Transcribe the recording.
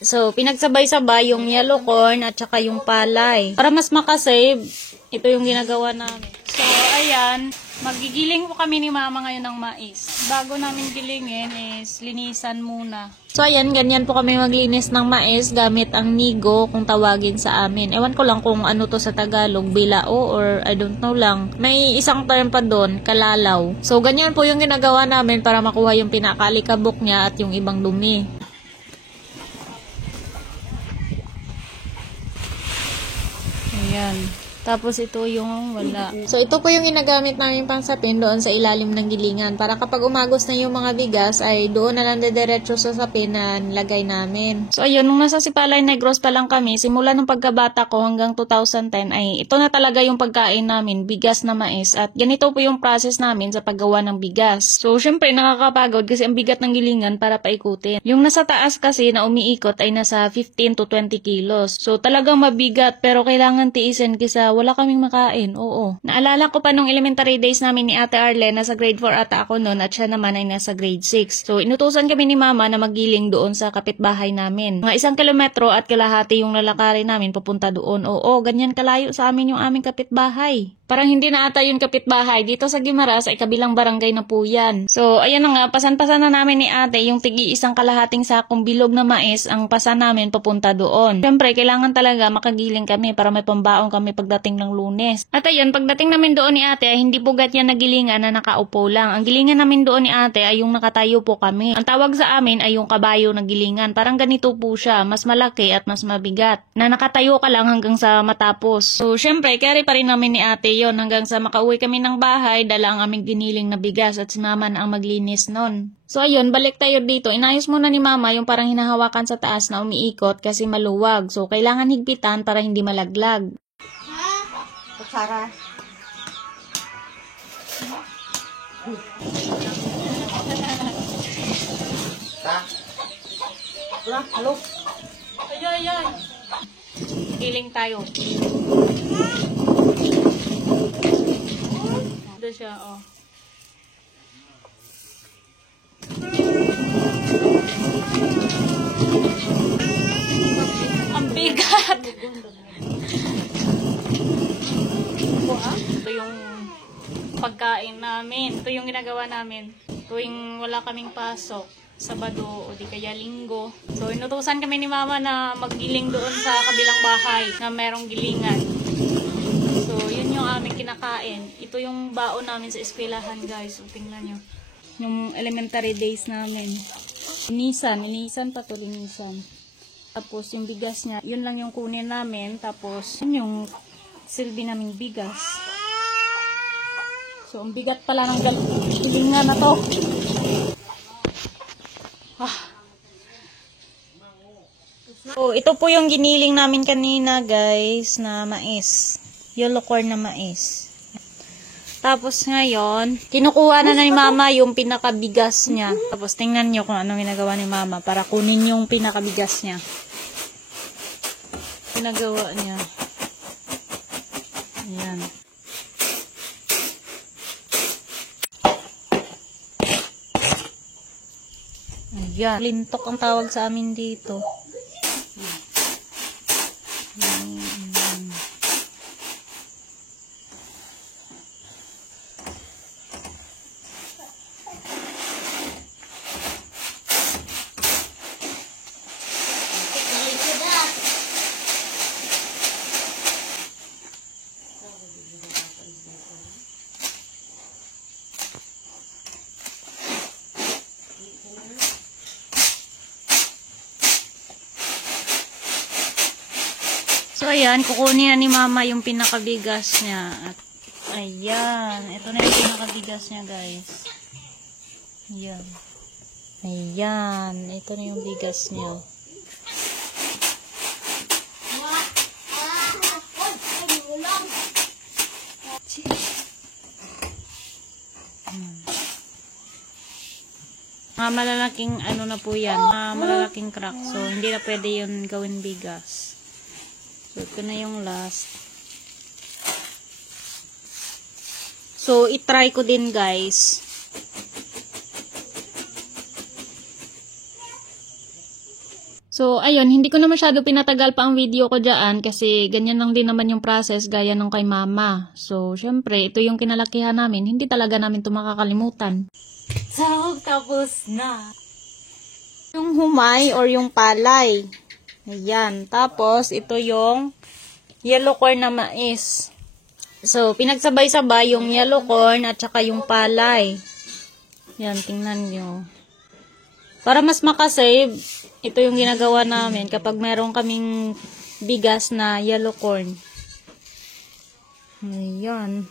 So, pinagsabay-sabay yung yellow corn at saka yung palay. Para mas makasave, ito yung ginagawa namin. So, ayan, magigiling po kami ni Mama ngayon ng mais. Bago namin gilingin is linisan muna. So, ayan, ganyan po kami maglinis ng mais gamit ang nigo kung tawagin sa amin. Ewan ko lang kung ano to sa Tagalog, bilao or I don't know lang. May isang term pa doon, kalalaw. So, ganyan po yung ginagawa namin para makuha yung pinakalikabok niya at yung ibang dumi. Ayan. Tapos ito yung wala. So ito po yung ginagamit namin pang sapin doon sa ilalim ng gilingan. Para kapag umagos na yung mga bigas ay doon na lang dediretso sa sapin na nilagay namin. So ayun, nung nasa Sipalay Negros pa lang kami, simula nung pagkabata ko hanggang 2010 ay ito na talaga yung pagkain namin, bigas na mais. At ganito po yung process namin sa paggawa ng bigas. So syempre nakakapagod kasi ang bigat ng gilingan para paikutin. Yung nasa taas kasi na umiikot ay nasa 15 to 20 kilos. So talagang mabigat pero kailangan tiisin kasi wala kaming makain, oo. Naalala ko pa nung elementary days namin ni Ate Arlen, nasa grade 4 ata ako noon at siya naman ay nasa grade 6. So, inutusan kami ni Mama na magiling doon sa kapitbahay namin. Mga 1 kilometro at kalahati yung lalakarin namin papunta doon. Oo, ganyan kalayo sa amin yung aming kapitbahay. Parang hindi na ata yung kapitbahay. Dito sa Guimaras ay kabilang barangay na po yan. So, ayan na nga, pasan-pasan na namin ni ate yung tig-1 kalahating sakong bilog na mais ang pasan namin papunta doon. Siyempre, kailangan talaga makagiling kami para may pambaon kami pagdating ng Lunes. At ayun, pagdating namin doon ni ate, hindi pugat yan na gilingan na nakaupo lang. Ang gilingan namin doon ni ate ay yung nakatayo po kami. Ang tawag sa amin ay yung kabayo na gilingan. Parang ganito po siya, mas malaki at mas mabigat. Na nakatayo ka lang hanggang sa matapos. So, siyempre, carry pa rin namin ni ate yon hanggang sa makauwi kami ng bahay, dala ang aming giniling na bigas at si Mama na ang maglinis nun. So ayun, balik tayo dito. Inayos muna ni Mama yung parang hinahawakan sa taas na umiikot kasi maluwag. So kailangan higpitan para hindi malaglag. Kutsara. Halo. Ay. Giling tayo. Ito siya, oh. Ang bigat! Ito yung pagkain namin. Ito yung ginagawa namin. Tuwing wala kaming pasok, Sabado o di kaya Linggo. So, inutusan kami ni Mama na maggiling doon sa kabilang bahay na merong gilingan. So, yun yung aming kinakain. Ito yung baon namin sa eskwelahan, guys. So, tingnan nyo. Yung elementary days namin. Linisan pa to, linisan. Tapos, yung bigas niya, yun lang yung kunin namin. Tapos, yun yung silbi naming bigas. So, ang bigat pala ng gilingan na to. So, ito po yung giniling namin kanina, guys, na mais. Yellow corn na mais. Tapos ngayon, kinukuha na ni Mama yung pinakabigas niya. Tapos tingnan nyo kung anong ginagawa ni Mama para kunin yung pinakabigas niya. Ginagawa niya. Ayan. Ayan. Lintok ang tawag sa amin dito. So, ayan, kukunin na ni Mama yung pinakabigas niya. At, ayan, ito na yung pinakabigas niya, guys. Ayan. Ayan, ito na yung bigas niya. Malalaking, ano na po yan, malalaking crack. So, hindi na pwede yun gawin bigas. So, ito na yung last. So, itry ko din, guys. So, ayun, hindi ko na masyado pinatagal pa ang video ko dyan kasi ganyan lang din naman yung process gaya nung kay mama. So, syempre, ito yung kinalakihan namin. Hindi talaga namin ito makakalimutan. Sahog tapos na. Yung humay or yung palay. Ayan. Tapos, ito yung yellow corn na mais. So, pinagsabay-sabay yung yellow corn at saka yung palay. Yan, tingnan nyo. Para mas makasave, ito yung ginagawa namin kapag meron kaming bigas na yellow corn. Ayan.